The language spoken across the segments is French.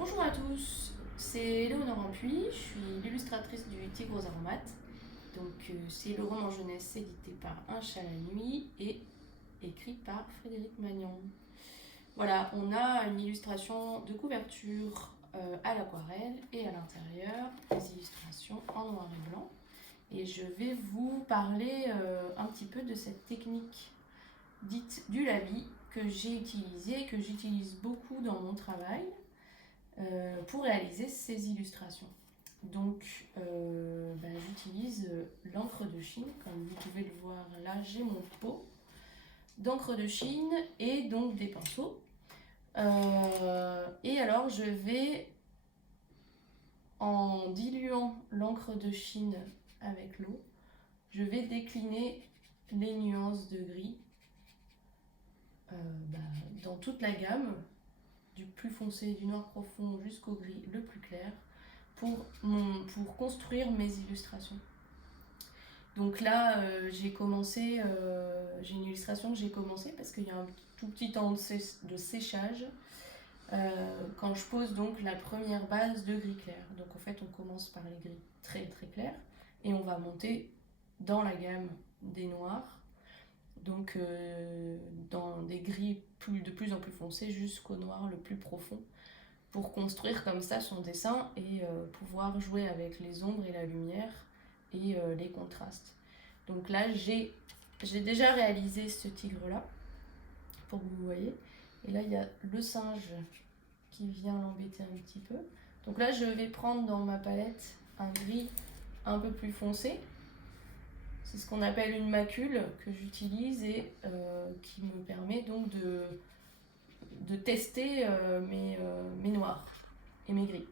Bonjour à tous, c'est Léonore Ampuis, je suis l'illustratrice du Tigre aux aromates. C'est le roman jeunesse édité par Un chat la nuit et écrit par Frédéric Magnan. Voilà, on a une illustration de couverture à l'aquarelle et à l'intérieur, des illustrations en noir et blanc. Et je vais vous parler un petit peu de cette technique dite du lavis que j'ai utilisée, que j'utilise beaucoup dans mon travail. Pour réaliser ces illustrations. J'utilise l'encre de Chine, comme vous pouvez le voir là, j'ai mon pot d'encre de Chine et donc des pinceaux. Et alors je vais, en diluant l'encre de Chine avec l'eau, je vais décliner les nuances de gris dans toute la gamme, du plus foncé, du noir profond jusqu'au gris le plus clair, pour construire mes illustrations. Donc là, j'ai une illustration que j'ai commencé parce qu'il y a un tout petit temps de séchage quand je pose donc la première base de gris clair. Donc en fait, on commence par les gris très très clairs et on va monter dans la gamme des noirs, donc dans des gris de plus en plus foncés jusqu'au noir le plus profond, pour construire comme ça son dessin et pouvoir jouer avec les ombres et la lumière et les contrastes. Donc là, j'ai déjà réalisé ce tigre-là, pour que vous voyez. Et là, il y a le singe qui vient l'embêter un petit peu. Donc là, je vais prendre dans ma palette un gris un peu plus foncé. C'est ce qu'on appelle une macule que j'utilise et qui me permet donc de tester mes noirs et mes gris.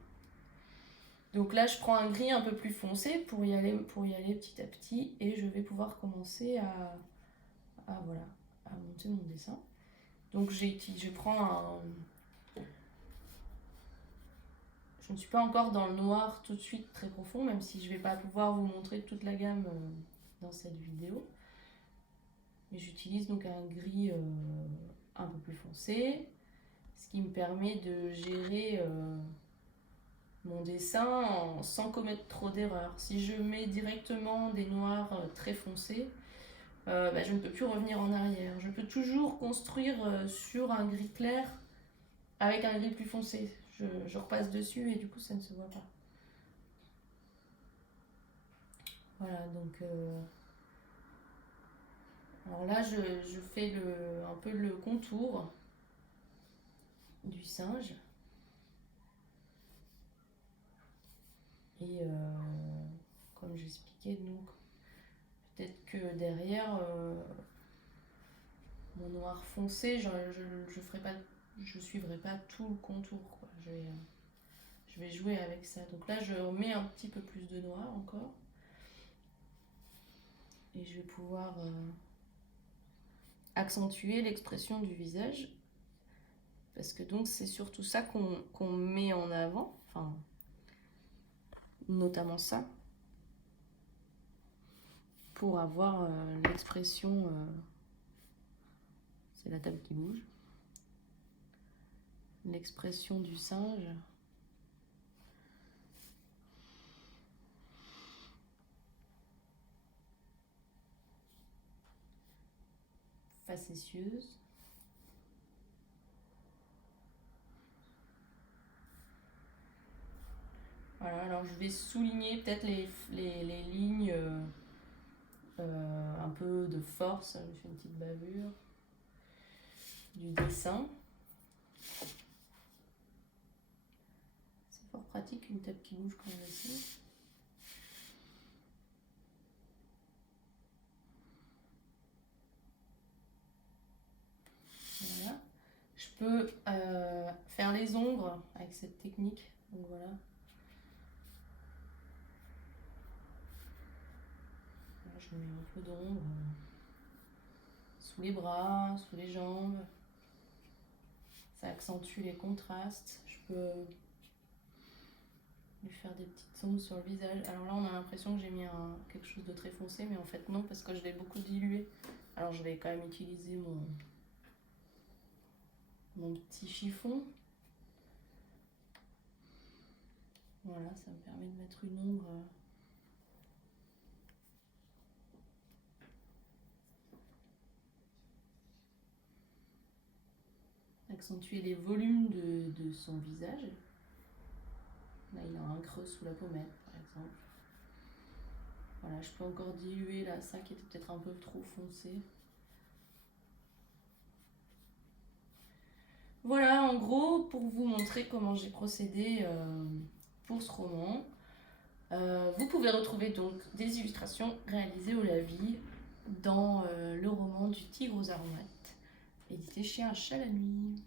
Donc là, je prends un gris un peu plus foncé pour y aller petit à petit et je vais pouvoir commencer à monter mon dessin. Donc je prends un... Je ne suis pas encore dans le noir tout de suite très profond, même si je ne vais pas pouvoir vous montrer toute la gamme dans cette vidéo. Mais j'utilise donc un gris un peu plus foncé, ce qui me permet de gérer mon dessin sans commettre trop d'erreurs. Si je mets directement des noirs très foncés, je ne peux plus revenir en arrière. Je peux toujours construire sur un gris clair avec un gris plus foncé. Je repasse dessus et du coup ça ne se voit pas. Voilà, donc alors là je fais un peu le contour du singe. Et comme j'expliquais, donc peut-être que derrière mon noir foncé, je suivrai pas tout le contour, quoi. Je vais jouer avec ça. Donc là, je remets un petit peu plus de noir encore. Et je vais pouvoir accentuer l'expression du visage. Parce que donc c'est surtout ça qu'on met en avant. Enfin, notamment ça. Pour avoir l'expression... c'est la table qui bouge. L'expression du singe. Facétieuse. Voilà, alors je vais souligner peut-être les lignes un peu de force. Je fais une petite bavure du dessin. C'est fort pratique une table qui bouge quand on dessine. Voilà. Je peux faire les ombres avec cette technique. Donc voilà. Là, je mets un peu d'ombre sous les bras, sous les jambes. Ça accentue les contrastes. Je peux lui faire des petites ombres sur le visage. Alors là, on a l'impression que j'ai mis quelque chose de très foncé, mais en fait non, parce que je l'ai beaucoup dilué. Alors je vais quand même utiliser mon petit chiffon. Voilà, ça me permet de mettre une ombre. Accentuer les volumes de son visage. Là, il a un creux sous la pommette, par exemple. Voilà, je peux encore diluer là, ça qui était peut-être un peu trop foncé. Voilà, en gros, pour vous montrer comment j'ai procédé pour ce roman. Vous pouvez retrouver donc des illustrations réalisées au lavis dans le roman du Tigre aux aromates, édité chez Un chat la nuit.